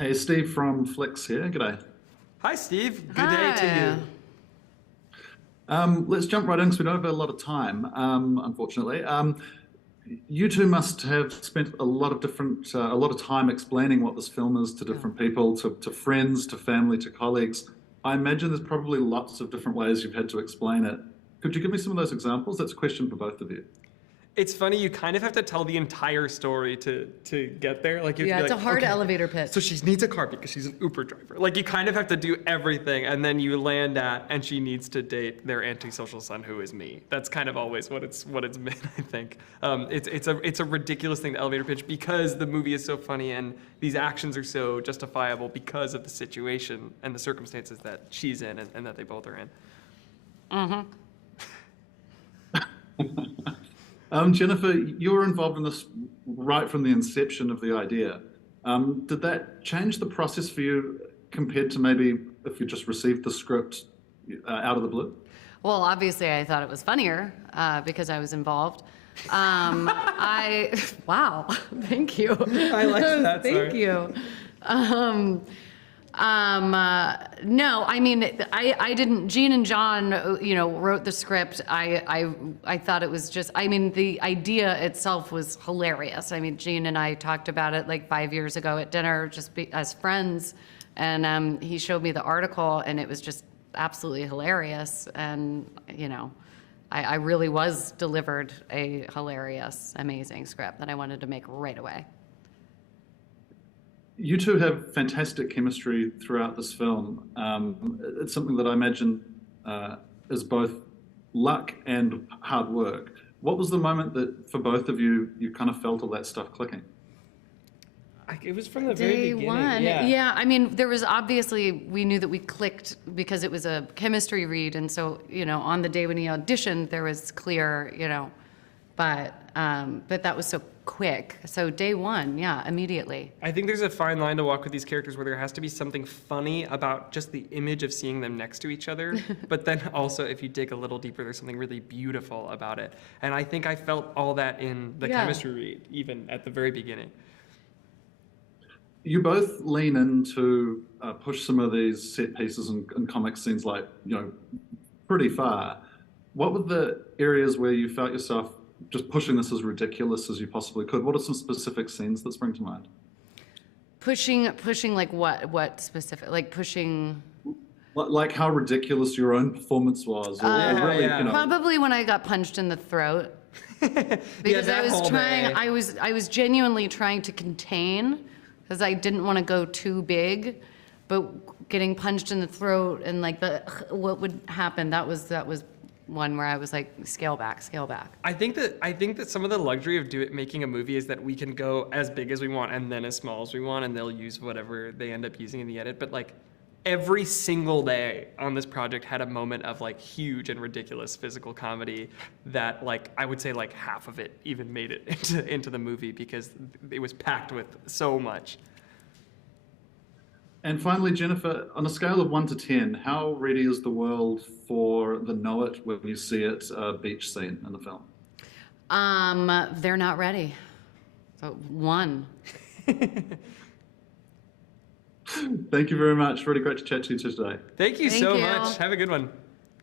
Hey, Steve from Flicks here. G'day. Hi, Steve. Good day to Hi. you. Let's jump right in because we don't have a lot of time, unfortunately. You two must have spent a lot of time explaining what this film is to Yeah. different people, to friends, to family, to colleagues. I imagine there's probably lots of different ways you've had to explain it. Could you give me some of those examples? That's a question for both of you. It's funny, you kind of have to tell the entire story to get there. Like you have Yeah, to be it's a like, hard okay, elevator pitch. so she needs a car because she's an Uber driver. Like you kind of have to do everything, and then you land at, and she needs to date their antisocial son, who is me. That's kind of always what it's been. I think it's a ridiculous thing to elevator pitch because the movie is so funny and these actions are so justifiable because of the situation and the circumstances that she's in and that they both are in. Mm-hmm. Jennifer, you were involved in this right from the inception of the idea. Did that change the process for you compared to maybe if you just received the script out of the blue? Well, obviously, I thought it was funnier because I was involved. Wow, thank you. I like that. Thank Sorry. you. No, I mean, I didn't. Gene and John, wrote the script. I thought it was just. I mean, the idea itself was hilarious. I mean, Gene and I talked about it like 5 years ago at dinner, as friends, and he showed me the article, and it was just absolutely hilarious. And I really was delivered a hilarious, amazing script that I wanted to make right away. You two have fantastic chemistry throughout this film. It's something that I imagine is both luck and hard work. What was the moment that, for both of you, you kind of felt all that stuff clicking? It was from the very Day beginning. one. Yeah. I mean, there was obviously, we knew that we clicked because it was a chemistry read. And so, on the day when he auditioned, there was clear, but that was so quick. So day one, yeah, immediately. I think there's a fine line to walk with these characters where there has to be something funny about just the image of seeing them next to each other. But then also, if you dig a little deeper, there's something really beautiful about it. And I think I felt all that in the chemistry read, even at the very beginning. You both lean in to push some of these set pieces and comic scenes pretty far. What were the areas where you felt yourself just pushing this as ridiculous as you possibly could? What are some specific scenes that spring to mind? Pushing like what specific? Like pushing. Like how ridiculous your own performance was, or really, Probably when I got punched in the throat. Because that I was whole trying, day. I was genuinely trying to contain because I didn't want to go too big, but getting punched in the throat and like what would happen, that was one where I was like, scale back. I think that some of the luxury of making a movie is that we can go as big as we want and then as small as we want, and they'll use whatever they end up using in the edit. But like every single day on this project had a moment of like huge and ridiculous physical comedy that like I would say like half of it even made it into the movie because it was packed with so much. And finally, Jennifer, on a scale of 1 to 10, how ready is the world for the know it when you see it beach scene in the film? They're not ready. So 1. Thank you very much. Really great to chat to you today. Thank you Thank so you. much. Have a good one.